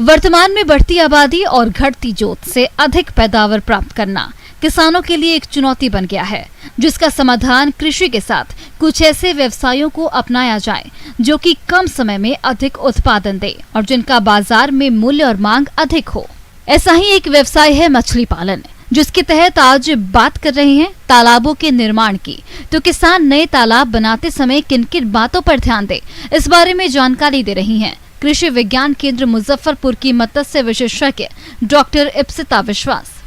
वर्तमान में बढ़ती आबादी और घटती जोत से अधिक पैदावार प्राप्त करना किसानों के लिए एक चुनौती बन गया है, जिसका समाधान कृषि के साथ कुछ ऐसे व्यवसायों को अपनाया जाए जो कि कम समय में अधिक उत्पादन दे और जिनका बाजार में मूल्य और मांग अधिक हो। ऐसा ही एक व्यवसाय है मछली पालन, जिसके तहत आज बात कर रहे हैं तालाबों के निर्माण की। तो किसान नए तालाब बनाते समय किन किन बातों पर ध्यान दें, इस बारे में जानकारी दे रही हैं कृषि विज्ञान केंद्र मुजफ्फरपुर की मत्स्य विशेषज्ञ डॉक्टर इप्सिता विश्वास।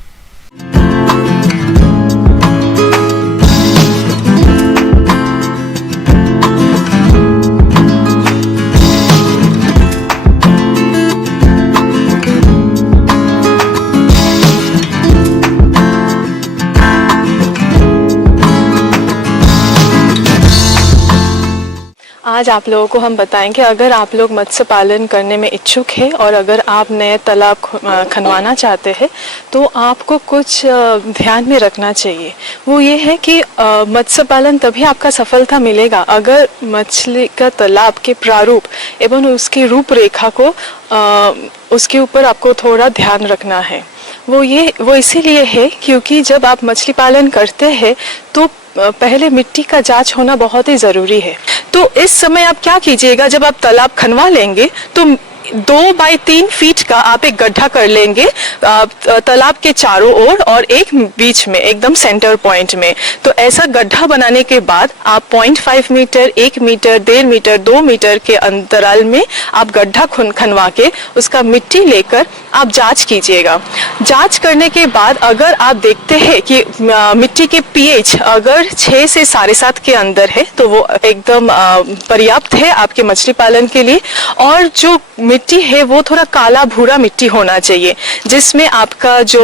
आज आप लोगों को हम बताएंगे, अगर आप लोग मत्स्य पालन करने में इच्छुक हैं और अगर आप नए तालाब खनवाना चाहते हैं तो आपको कुछ ध्यान में रखना चाहिए। वो ये है कि मत्स्य पालन तभी आपका सफलता मिलेगा अगर मछली का तालाब के प्रारूप एवं उसकी रूपरेखा को उसके ऊपर आपको थोड़ा ध्यान रखना है। वो इसीलिए है क्योंकि जब आप मछली पालन करते हैं तो पहले मिट्टी का जांच होना बहुत ही ज़रूरी है। तो इस समय आप क्या कीजिएगा, जब आप तालाब खनवा लेंगे तो 2 बाई 3 फीट का आप एक गड्ढा कर लेंगे तालाब के चारों ओर और एक बीच में एकदम सेंटर पॉइंट में। तो ऐसा गड्ढा बनाने के बाद आप 0.5 मीटर, 1 मीटर, 1.5 मीटर, 2 मीटर के अंतराल में आप गड्ढा खनवा के उसका मिट्टी लेकर आप जांच कीजिएगा। जांच करने के बाद अगर आप देखते हैं कि मिट्टी के पीएच अगर 6 से 7.5 के अंदर है तो वो एकदम पर्याप्त है आपके मछली पालन के लिए। और जो मिट्टी है वो थोड़ा काला भूरा मिट्टी होना चाहिए, जिसमें आपका जो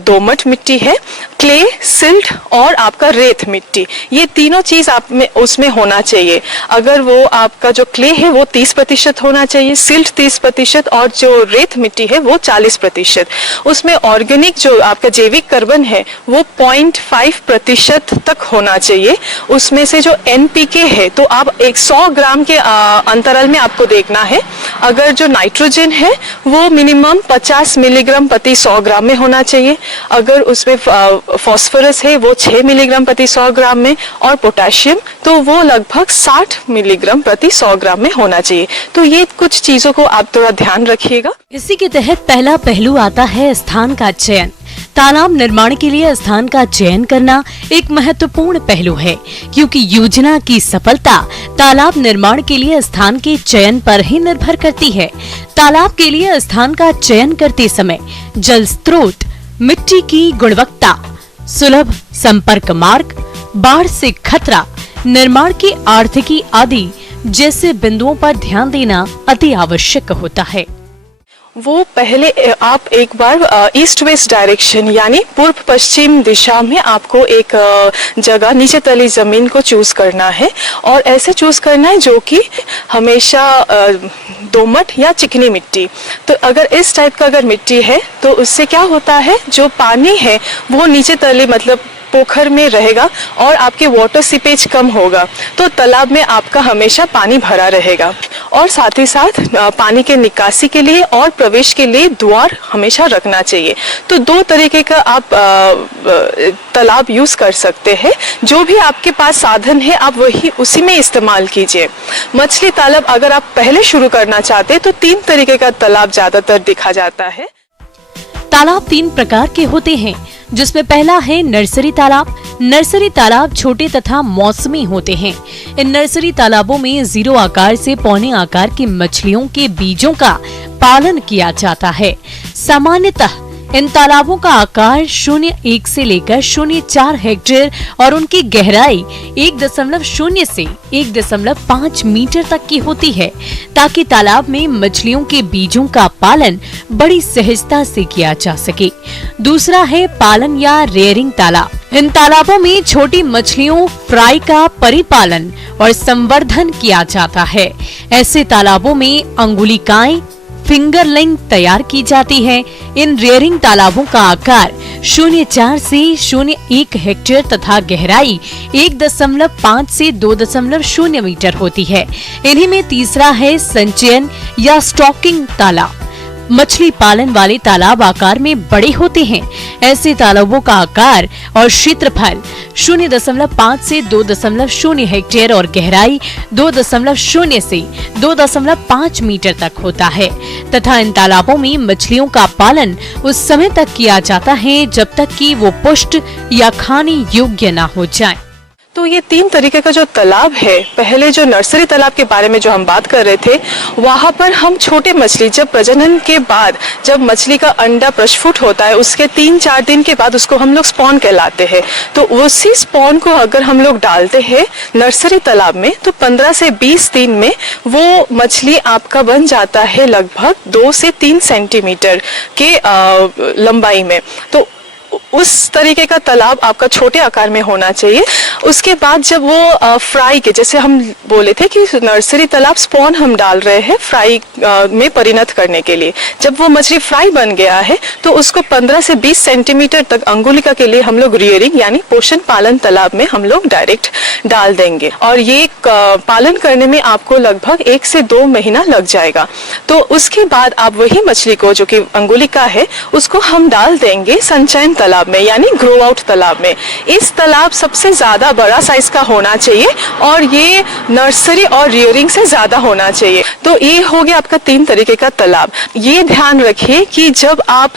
दोमट मिट्टी है, क्ले, सिल्ट और आपका रेत मिट्टी, ये तीनों चीज आप में उसमें होना चाहिए। अगर वो आपका जो क्ले है वो 30% होना चाहिए, सिल्ट 30% और जो रेत मिट्टी है वो 40%। उसमें ऑर्गेनिक जो आपका जैविक कार्बन है वो 0.5% तक होना चाहिए। उसमें से जो NPK है तो आप 100 ग्राम के अंतराल में आपको देखना है। अगर जो नाइट्रोजन है वो मिनिमम 50 मिलीग्राम प्रति 100 ग्राम में होना चाहिए। अगर उसमें फॉस्फोरस है वो 6 मिलीग्राम प्रति 100 ग्राम में और पोटेशियम तो वो लगभग 60 मिलीग्राम प्रति 100 ग्राम में होना चाहिए। तो ये कुछ चीजों को आप थोड़ा ध्यान रखिएगा। इसी के तहत पहला पहलू आता है स्थान का चयन। तालाब निर्माण के लिए स्थान का चयन करना एक महत्वपूर्ण पहलू है, क्योंकि योजना की सफलता तालाब निर्माण के लिए स्थान के चयन पर ही निर्भर करती है। तालाब के लिए स्थान का चयन करते समय जल स्रोत, मिट्टी की गुणवत्ता, सुलभ संपर्क मार्ग, बाढ़ से खतरा, निर्माण की आर्थिकी आदि जैसे बिंदुओं पर ध्यान देना अति आवश्यक होता है। वो पहले आप एक बार ईस्ट वेस्ट डायरेक्शन यानी पूर्व पश्चिम दिशा में आपको एक जगह नीचे तली जमीन को चूज करना है और ऐसे चूज करना है जो कि हमेशा दोमट या चिकनी मिट्टी। तो अगर इस टाइप का अगर मिट्टी है तो उससे क्या होता है, जो पानी है वो नीचे तली मतलब पोखर में रहेगा और आपके वाटर सीपेज कम होगा, तो तालाब में आपका हमेशा पानी भरा रहेगा। और साथ ही साथ पानी के निकासी के लिए और प्रवेश के लिए द्वार हमेशा रखना चाहिए। तो 2 तरीके का आप तालाब यूज कर सकते हैं। जो भी आपके पास साधन है आप वही उसी में इस्तेमाल कीजिए। मछली तालाब अगर आप पहले शुरू करना चाहते हैं तो 3 तरीके का तालाब ज्यादातर देखा जाता है। तालाब 3 प्रकार के होते हैं, जिसमें पहला है नर्सरी तालाब। नर्सरी तालाब छोटे तथा मौसमी होते हैं। इन नर्सरी तालाबों में 0 आकार से पौने आकार की मछलियों के बीजों का पालन किया जाता है। सामान्यतः इन तालाबों का आकार 0.1 से लेकर 0.4 हेक्टेयर और उनकी गहराई 1.0 से 1.5 मीटर तक की होती है, ताकि तालाब में मछलियों के बीजों का पालन बड़ी सहजता से किया जा सके। दूसरा है पालन या रेयरिंग तालाब। इन तालाबों में छोटी मछलियों फ्राई का परिपालन और संवर्धन किया जाता है। ऐसे तालाबों में अंगुलिकाएं, फिंगरलिंग तैयार की जाती है। इन रेयरिंग तालाबों का आकार 0.4 से 0.1 हेक्टेयर तथा गहराई 1.5 से 2.0 मीटर होती है। इन्हीं में तीसरा है संचयन या स्टॉकिंग तालाब। मछली पालन वाले तालाब आकार में बड़े होते हैं। ऐसे तालाबों का आकार और क्षेत्रफल 0.5 से 2.0 हेक्टेयर और गहराई 2.0 से 2.5 मीटर तक होता है तथा इन तालाबों में मछलियों का पालन उस समय तक किया जाता है जब तक कि वो पुष्ट या खाने योग्य न हो जाए। तो ये 3 तरीके का जो तालाब है, पहले जो नर्सरी तालाब के बारे में जो हम बात कर रहे थे, वहाँ पर हम छोटे मछली जब प्रजनन के बाद जब मछली का अंडा प्रस्फुट होता है उसके 3-4 दिन के बाद उसको हम लोग स्पॉन कहलाते हैं। तो उसी स्पॉन को अगर हम लोग डालते हैं नर्सरी तालाब में तो 15 से 20 दिन में वो मछली आपका बन जाता है लगभग 2 से 3 सेंटीमीटर के लंबाई में। तो उस तरीके का तालाब आपका छोटे आकार में होना चाहिए। उसके बाद जब वो फ्राई के, जैसे हम बोले थे कि नर्सरी तालाब स्पॉन हम डाल रहे हैं फ्राई में परिणत करने के लिए, जब वो मछली फ्राई बन गया है तो उसको 15 से 20 सेंटीमीटर तक अंगुलिका के लिए हम लोग रियरिंग यानी पोषण पालन तालाब में हम लोग डायरेक्ट डाल देंगे और ये पालन करने में आपको लगभग 1 से 2 महीना लग जाएगा। तो उसके बाद आप वही मछली को जो कि अंगुलिका है उसको हम डाल देंगे संचयन तालाब में यानी ग्रो आउट तालाब में। इस तालाब सबसे ज्यादा बड़ा साइज का होना चाहिए और ये नर्सरी और रियरिंग से ज्यादा होना चाहिए। तो ये हो गया आपका 3 तरीके का तालाब। ये ध्यान रखिए कि जब आप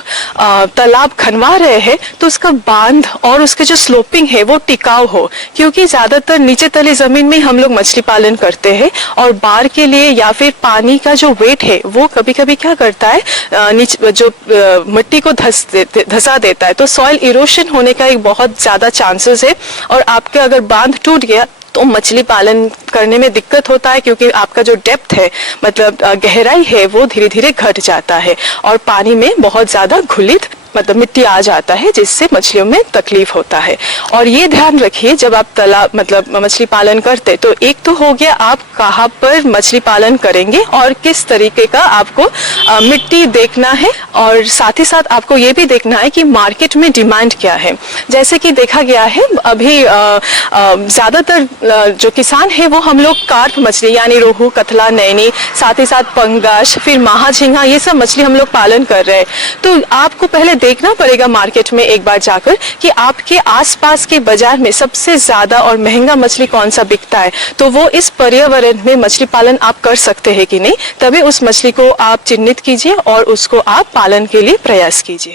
तालाब खनवा रहे हैं तो उसका बांध और उसके जो स्लोपिंग है वो टिकाऊ हो, क्योंकि ज्यादातर नीचे तले जमीन में हम लोग मछली पालन करते हैं और बाढ़ के लिए या फिर पानी का जो वेट है वो कभी कभी क्या करता है नीचे जो मिट्टी को धसा देता है, तो सॉइल इरोशन होने का एक बहुत ज्यादा चांसेस है और आपके अगर बांध टूट गया तो मछली पालन करने में दिक्कत होता है, क्योंकि आपका जो डेप्थ है मतलब गहराई है वो धीरे धीरे घट जाता है और पानी में बहुत ज्यादा घुलित मतलब मिट्टी आ जाता है जिससे मछलियों में तकलीफ होता है। और ये ध्यान रखिए जब आप तालाब मतलब मछली पालन करते तो एक तो हो गया आप कहाँ पर मछली पालन करेंगे और किस तरीके का आपको मिट्टी देखना है, और साथ ही साथ आपको ये भी देखना है कि मार्केट में डिमांड क्या है। जैसे कि देखा गया है अभी ज्यादातर जो किसान है वो हम लोग कार्प मछली यानी रोहू, कतला, नैनी, साथ ही साथ पंगास, फिर महाझींगा, ये सब मछली हम लोग पालन कर रहे हैं। तो आपको पहले देखना पड़ेगा मार्केट में एक बार जाकर कि आपके आसपास के बाजार में सबसे ज्यादा और महंगा मछली कौन सा बिकता है, तो वो इस पर्यावरण में मछली पालन आप कर सकते हैं कि नहीं, तभी उस मछली को आप चिन्हित कीजिए और उसको आप पालन के लिए प्रयास कीजिए।